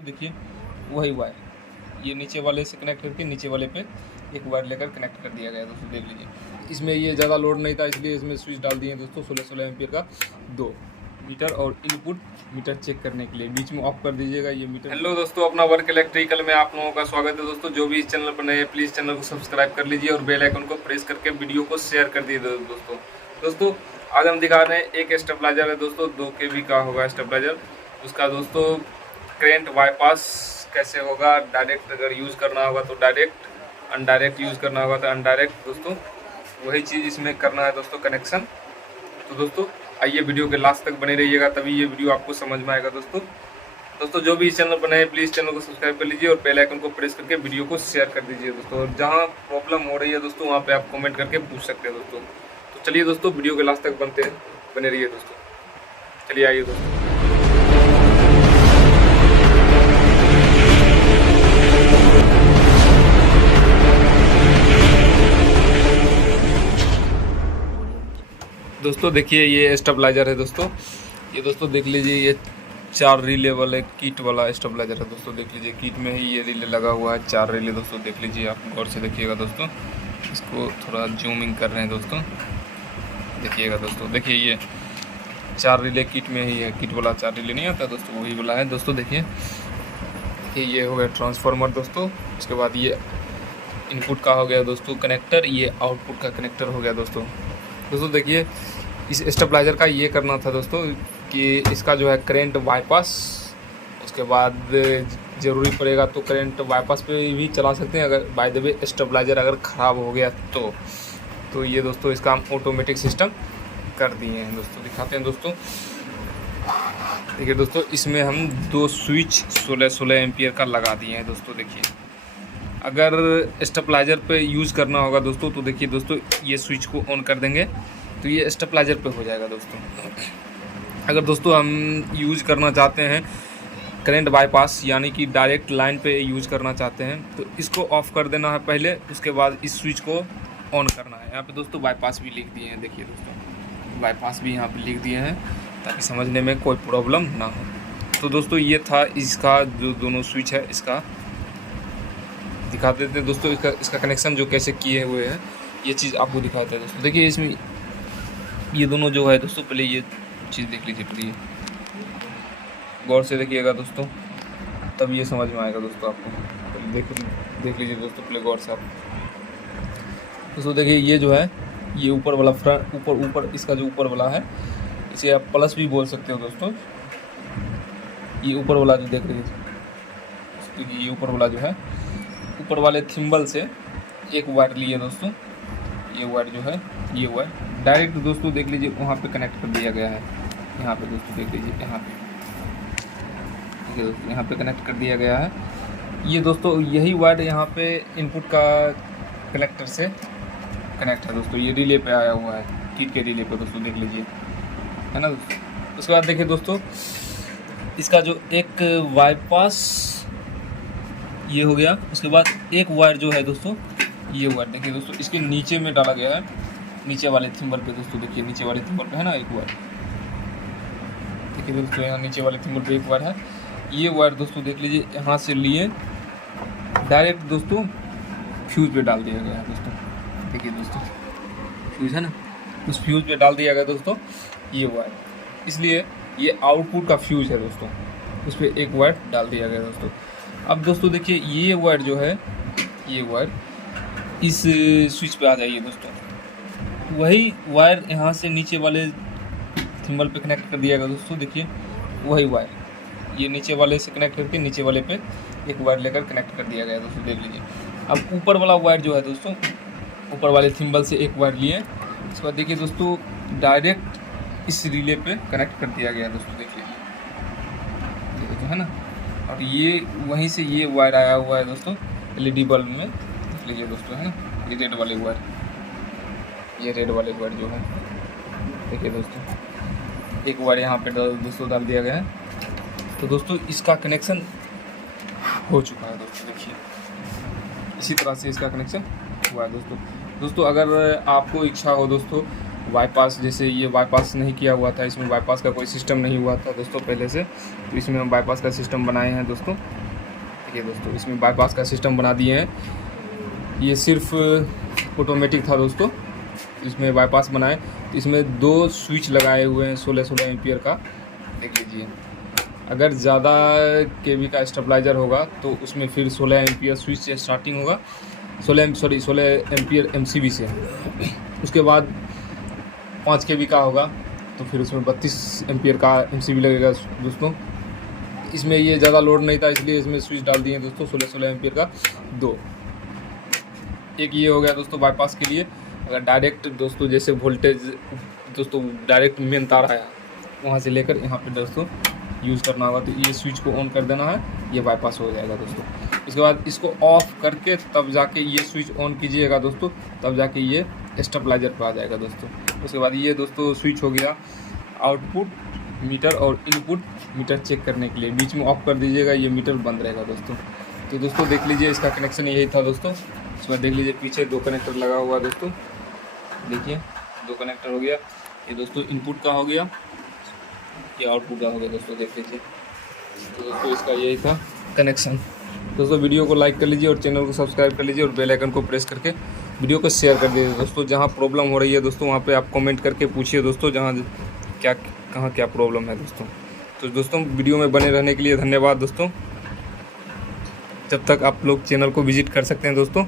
देखिए वही वायर, ये नीचे वाले से कनेक्ट करके नीचे वाले पे एक वायर लेकर कनेक्ट कर दिया गया दोस्तों। देख लीजिए, इसमें ये ज़्यादा लोड नहीं था इसलिए इसमें स्विच डाल दिए दोस्तों 16 एम्पियर का 2 मीटर और इनपुट मीटर चेक करने के लिए। बीच में ऑफ कर दीजिएगा ये मीटर। हेलो दोस्तों, अपना वर्क इलेक्ट्रिकल में आप लोगों का स्वागत है दोस्तों। जो भी इस चैनल पर नए हैं प्लीज़ चैनल को सब्सक्राइब कर लीजिए और बेल आइकन को प्रेस करके वीडियो को शेयर कर दीजिए दोस्तों। आज हम दिखा रहे हैं एक स्टेबलाइजर है दोस्तों, 2 kV का होगा स्टेबलाइजर। उसका दोस्तों करंट बाईपास कैसे होगा, डायरेक्ट अगर यूज़ करना होगा तो डायरेक्ट, अनडायरेक्ट यूज़ करना होगा तो अनडायरेक्ट दोस्तों, वही चीज़ इसमें करना है दोस्तों, कनेक्शन। तो दोस्तों आइए वीडियो के लास्ट तक बने रहिएगा, तभी ये वीडियो आपको समझ में आएगा दोस्तों। जो भी इस चैनल पर नए हैं प्लीज़ चैनल को सब्सक्राइब कर लीजिए और बेल आइकन को प्रेस करके वीडियो को शेयर कर दीजिए दोस्तों। और जहाँ प्रॉब्लम हो रही है दोस्तों वहाँ पे आप कमेंट करके पूछ सकते हैं दोस्तों। तो चलिए दोस्तों वीडियो के लास्ट तक बने रहिए दोस्तों। चलिए आइए दोस्तों। दोस्तों देखिए ये स्टेबलाइजर है दोस्तों। ये दोस्तों देख लीजिए, ये 4 रिले वाले किट वाला स्टेबलाइजर है दोस्तों। देख लीजिए किट में ही ये रिले लगा हुआ है, 4 रिले दोस्तों। देख लीजिए, आप गौर से देखिएगा दोस्तों। इसको थोड़ा जूमिंग कर रहे हैं दोस्तों, देखिएगा दोस्तों। देखिए ये 4 रिले किट में ही है, किट वाला 4 रिले नहीं आता दोस्तों, वही वाला है दोस्तों। देखिए ये हो गया ट्रांसफार्मर दोस्तों। उसके बाद ये इनपुट का हो गया दोस्तों कनेक्टर, ये आउटपुट का कनेक्टर हो गया दोस्तों। देखिए इस स्टेबलाइजर का ये करना था दोस्तों कि इसका जो है करंट बाईपास, उसके बाद ज़रूरी पड़ेगा तो करंट बाईपास पे भी चला सकते हैं अगर बाय द वे स्टेबलाइजर अगर ख़राब हो गया तो ये दोस्तों इसका हम ऑटोमेटिक सिस्टम कर दिए हैं दोस्तों। दिखाते हैं दोस्तों। देखिए दोस्तों, इसमें हम 2 स्विच 16 एम्पियर का लगा दिए हैं दोस्तों। देखिए अगर स्टेबलाइजर पे यूज़ करना होगा दोस्तों तो देखिए दोस्तों, ये स्विच को ऑन कर देंगे तो ये स्टेबलाइजर पे हो जाएगा दोस्तों। अगर दोस्तों हम यूज़ करना चाहते हैं करंट बाईपास, यानी कि डायरेक्ट लाइन पे यूज़ करना चाहते हैं तो इसको ऑफ़ कर देना है पहले, उसके बाद इस स्विच को ऑन करना है। यहाँ पे दोस्तों बाईपास भी लिख दिए हैं, देखिए दोस्तों बाईपास भी यहाँ पे लिख दिए हैं ताकि समझने में कोई प्रॉब्लम ना हो। तो दोस्तों ये था इसका जो दोनों स्विच है, इसका दिखा देते हैं दोस्तों। इसका कनेक्शन जो कैसे किए हुए हैं ये चीज़ आपको दिखाते हैं दोस्तों। देखिए इसमें ये दोनों जो है दोस्तों, पहले ये चीज़ देख लीजिए, पहले गौर से देखिएगा दोस्तों, तब ये समझ में आएगा दोस्तों आपको। पहले देख लीजिए दोस्तों, पहले गौर से आप दोस्तों। देखिए ये जो है, ये ऊपर वाला फ्रंट, ऊपर इसका जो ऊपर वाला है, इसे आप प्लस भी बोल सकते हो दोस्तों। ये ऊपर वाला जो देख लीजिए, ये ऊपर वाला जो है, ऊपर वाले थिम्बल से एक वायर लिए दोस्तों। ये वायर जो है, ये वायर डायरेक्ट दोस्तों देख लीजिए वहाँ पे कनेक्ट कर दिया गया है। यहाँ पे दोस्तों देख लीजिए, यहाँ पे ठीक है दोस्तों, यहाँ पे कनेक्ट कर दिया गया है। ये दोस्तों यही वायर यहाँ पे इनपुट का कनेक्टर से कनेक्ट है दोस्तों। ये रिले पे आया हुआ है, किट के रिले पे दोस्तों, देख लीजिए, है ना दोस्तों। उसके बाद देखिए दोस्तों, इसका जो एक बाईपास ये हो गया। उसके बाद एक वायर जो है दोस्तों, ये वायर देखिए दोस्तों, इसके नीचे में डाला गया है, नीचे वाले थिम्बल पे दोस्तों। देखिए नीचे वाले थिम्बल पे है ना एक वायर, देखिए दोस्तों यहाँ नीचे वाले थिम्बल पे एक वायर है। ये वायर दोस्तों देख लीजिए, यहाँ से लिए डायरेक्ट दोस्तों फ्यूज़ पे डाल दिया गया है दोस्तों। देखिए दोस्तों फ्यूज़ है ना, उस फ्यूज़ पे डाल दिया गया दोस्तों ये वायर, इसलिए ये आउटपुट का फ्यूज़ है दोस्तों, उस पर एक वायर डाल दिया गया दोस्तों। अब दोस्तों देखिए ये वायर जो है, ये वायर इस स्विच पे आ जाइए दोस्तों। वही वायर यहाँ से नीचे वाले थिम्बल पे कनेक्ट कर दिया गया दोस्तों। देखिए वही वायर, ये नीचे वाले से कनेक्ट करके नीचे वाले पे एक वायर लेकर कनेक्ट कर दिया गया दोस्तों। देख लीजिए, अब ऊपर वाला वायर जो है दोस्तों, ऊपर वाले थिम्बल से एक वायर लिए, उसके बाद देखिए दोस्तों डायरेक्ट इस रिले पे कनेक्ट कर दिया गया दोस्तों। देखिए तो है ना, और ये वहीं से ये वायर आया हुआ है दोस्तों LED बल्ब में, देख लीजिए दोस्तों, है ना, ये रेड वाले वायर, ये रेड वाले वायर जो है, देखिए दोस्तों एक वायर यहाँ पे दोस्तों डाल दिया गया है। तो दोस्तों इसका कनेक्शन हो चुका है दोस्तों। देखिए इसी तरह से इसका कनेक्शन हुआ है दोस्तों। अगर आपको इच्छा हो दोस्तों बाईपास, जैसे ये बाईपास नहीं किया हुआ था, इसमें बाईपास का कोई सिस्टम नहीं हुआ था दोस्तों पहले से, तो इसमें हम बाईपास का सिस्टम बनाए हैं दोस्तों। देखिए दोस्तों, इसमें बाईपास का सिस्टम बना दिए हैं। ये सिर्फ ऑटोमेटिक था दोस्तों, इसमें बाईपास बनाए, तो इसमें 2 स्विच लगाए हुए हैं 16 एम्पियर का। देख लीजिए, अगर ज़्यादा केवी का स्टेबलाइज़र होगा तो उसमें फिर 16 एम्पियर स्विच से स्टार्टिंग होगा, 16 एम्पियर MCB से। उसके बाद 5 केवी का होगा तो फिर उसमें 32 एम्पियर का MCB लगेगा दोस्तों। इसमें ये ज़्यादा लोड नहीं था, इसलिए इसमें स्विच डाल दिए दोस्तों 16 एम्पियर का 2। एक ये हो गया दोस्तों बाईपास के लिए। अगर डायरेक्ट दोस्तों जैसे वोल्टेज दोस्तों डायरेक्ट मेन तार आया वहाँ से लेकर यहाँ पे दोस्तों यूज़ करना होगा, तो ये स्विच को ऑन कर देना है, ये बाईपास हो जाएगा दोस्तों। इसके बाद इसको ऑफ करके तब जाके ये स्विच ऑन कीजिएगा दोस्तों, तब जाके ये स्टेबलाइजर पे आ जाएगा दोस्तों। उसके बाद ये दोस्तों स्विच हो गया आउटपुट मीटर और इनपुट मीटर चेक करने के लिए, बीच में ऑफ कर दीजिएगा, ये मीटर बंद रहेगा दोस्तों। तो दोस्तों देख लीजिए, इसका कनेक्शन यही था दोस्तों। इसमें देख लीजिए पीछे 2 कनेक्टर लगा हुआ है दोस्तों, देखिए 2 कनेक्टर हो गया। ये दोस्तों इनपुट का हो गया, ये आउटपुट का हो गया दोस्तों, देख लीजिए। तो दोस्तों इसका यही था कनेक्शन। दोस्तों वीडियो को लाइक कर लीजिए और चैनल को सब्सक्राइब कर लीजिए और बेल आइकन को प्रेस करके वीडियो को शेयर कर दीजिए दोस्तों। जहाँ प्रॉब्लम हो रही है दोस्तों वहाँ पे आप कमेंट करके पूछिए दोस्तों, जहाँ कहाँ क्या प्रॉब्लम है दोस्तों। तो दोस्तों वीडियो में बने रहने के लिए धन्यवाद दोस्तों। जब तक आप लोग चैनल को विजिट कर सकते हैं दोस्तों।